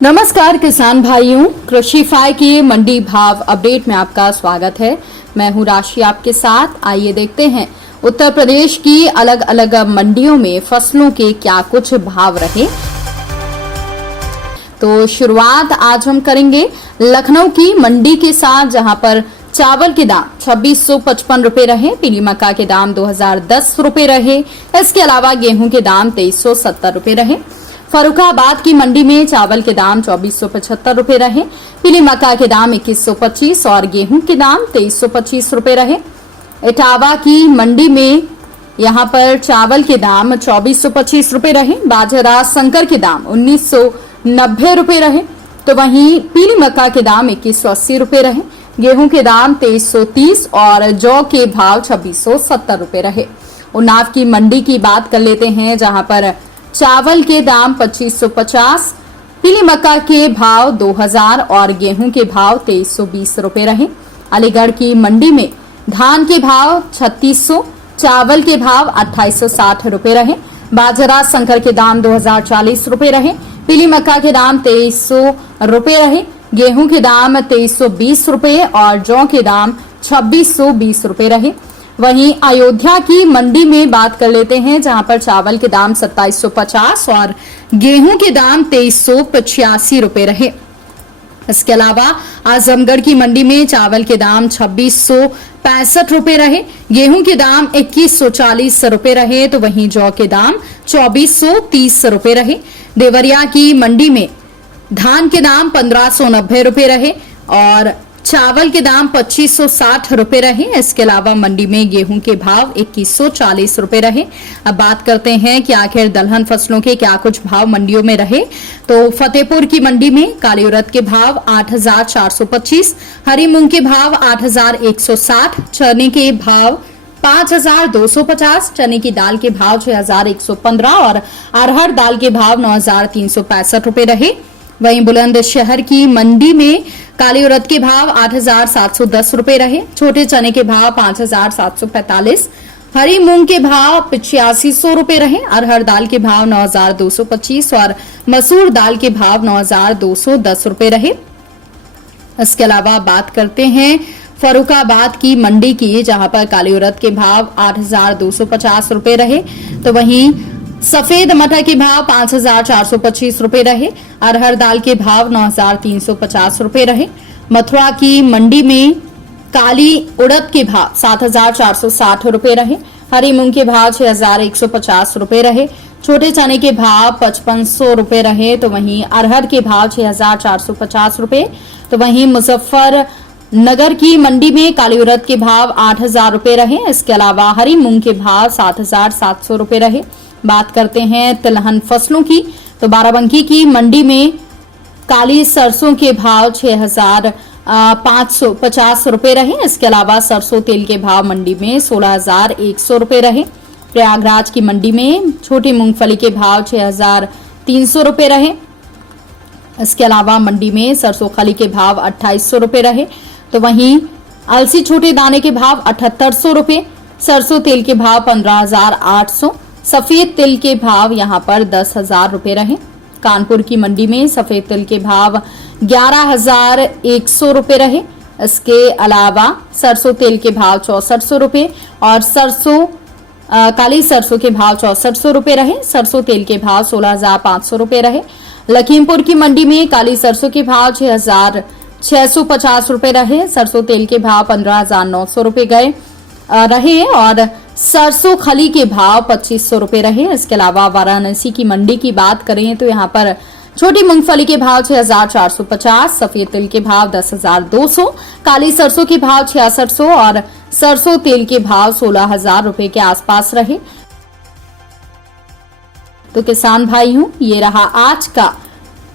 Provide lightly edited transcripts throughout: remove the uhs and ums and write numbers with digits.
नमस्कार किसान भाइयों, कृषि फाई की मंडी भाव अपडेट में आपका स्वागत है। मैं हूं राशि आपके साथ। आइए देखते हैं उत्तर प्रदेश की अलग अलग मंडियों में फसलों के क्या कुछ भाव रहे। तो शुरुआत आज हम करेंगे लखनऊ की मंडी के साथ, जहां पर चावल के दाम 2655 रुपए रहे, पीली मक्का के दाम 2010 रुपए रहे। इसके अलावा गेहूं के दाम 2370 रुपए रहे। फर्रुखाबाद की मंडी में चावल के दाम 2475 रुपए रहे, पीली मक्का के दाम 2125 और गेहूं के दाम 2325 रुपए रहे। इटावा की मंडी में यहां पर चावल के दाम 2425 रुपए रहे, बाजरा संकर के दाम 1990 रुपए रहे, तो वहीं पीली मक्का के दाम 2180 रुपए रहे, गेहूं के दाम 2330 और जौ के भाव 2670 रुपए रहे। उन्नाव की मंडी की बात कर लेते हैं, जहां पर चावल के दाम 2550, पीली मक्का के भाव 2000 और गेहूं के भाव 2320 रुपए रहे। अलीगढ़ की मंडी में धान के भाव 3600, चावल के भाव 2860 रुपए रहे, बाजरा संकर के दाम 2040 रुपए रहे, पीली मक्का के दाम 2300 रुपए रहे, गेहूं के दाम 2320 रुपए और जौ के दाम 2620 रुपए रहे। वहीं अयोध्या की मंडी में बात कर लेते हैं, जहां पर चावल के दाम 2750 और गेहूं के दाम 2385 रुपए रहे। इसके अलावा आजमगढ़ की मंडी में चावल के दाम 2665 रुपए रहे, गेहूं के दाम 2140 रुपए रहे, तो वहीं जौ के दाम 2430 रुपए रहे। देवरिया की मंडी में धान के दाम 1590 रुपए रहे और चावल के दाम 2560 रुपए रहे। इसके अलावा मंडी में गेहूं के भाव 2140 रुपए रहे। अब बात करते हैं कि आखिर दलहन फसलों के क्या कुछ भाव मंडियों में रहे। तो फतेहपुर की मंडी में काली उड़द के भाव 8425, हरी मूंग के भाव 8160, चने के भाव 5250, चने की दाल के भाव 6115 और अरहर दाल के भाव 9365 रुपए रहे। वहीं बुलंदशहर की मंडी में काली उड़द के भाव 8710 रुपए रहे, छोटे चने के भाव 5745, हरी मूंग के भाव 8500 रुपए रहे, अरहर दाल के भाव 9225 और मसूर दाल के भाव 9210 रुपए रहे। इसके अलावा बात करते हैं फर्रुखाबाद की मंडी की, जहां पर काली उड़द के भाव 8250 रुपए रहे, तो वहीं सफेद मटर के भाव 5425 रुपए रहे, अरहर दाल के भाव 9350 रुपए रहे। मथुरा की मंडी में काली उड़द के भाव 7460 रुपए रहे, हरी मूंग के भाव 6150 रुपए रहे, छोटे चने के भाव 5500 रुपए रहे, तो वहीं अरहर के भाव 6450 रुपए। तो वहीं मुजफ्फरनगर की मंडी में काली उड़द के भाव 8000 रुपए रहे। इसके अलावा हरी मूंग के भाव 7700 रुपए रहे। बात करते हैं तिलहन फसलों की, तो बाराबंकी की मंडी में काली सरसों के भाव 6550 रुपए रहे। इसके अलावा सरसों तेल के भाव मंडी में 16100 रुपए रहे। प्रयागराज की मंडी में छोटी मूंगफली के भाव 6300 रुपए रहे। इसके अलावा मंडी में सरसों खली के भाव 2800 रुपए रहे, तो वहीं अलसी छोटे दाने के भाव 7800 रुपए, सरसों तेल के भाव 15800, सफेद तिल के भाव यहां पर 10,000 रुपए रहे। कानपुर की मंडी में सफेद तिल के भाव 11,100 रुपए रहे। इसके अलावा सरसों तेल के भाव 6400 रुपए और काली सरसों के भाव 6400 रुपए रहे। सरसों तेल के भाव 16,500 रुपए रहे। लखीमपुर की मंडी में काली सरसों के भाव 6,650 रुपए रहे, सरसों तेल के भाव 15,900 रुपए गए रहे और सरसों खली के भाव 2500 रुपए रहे। इसके अलावा वाराणसी की मंडी की बात करें तो यहाँ पर छोटी मूंगफली के भाव 6450, सफेद तिल के भाव 10,200, काली सरसों के भाव 6600 और सरसों तेल के भाव 16,000 रुपए के आसपास रहे। तो किसान भाइयों, ये रहा आज का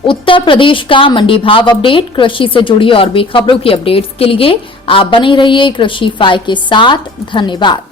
उत्तर प्रदेश का मंडी भाव अपडेट। कृषि से जुड़ी और भी खबरों की अपडेट्स के लिए आप बने रहिए कृषि फाई के साथ। धन्यवाद।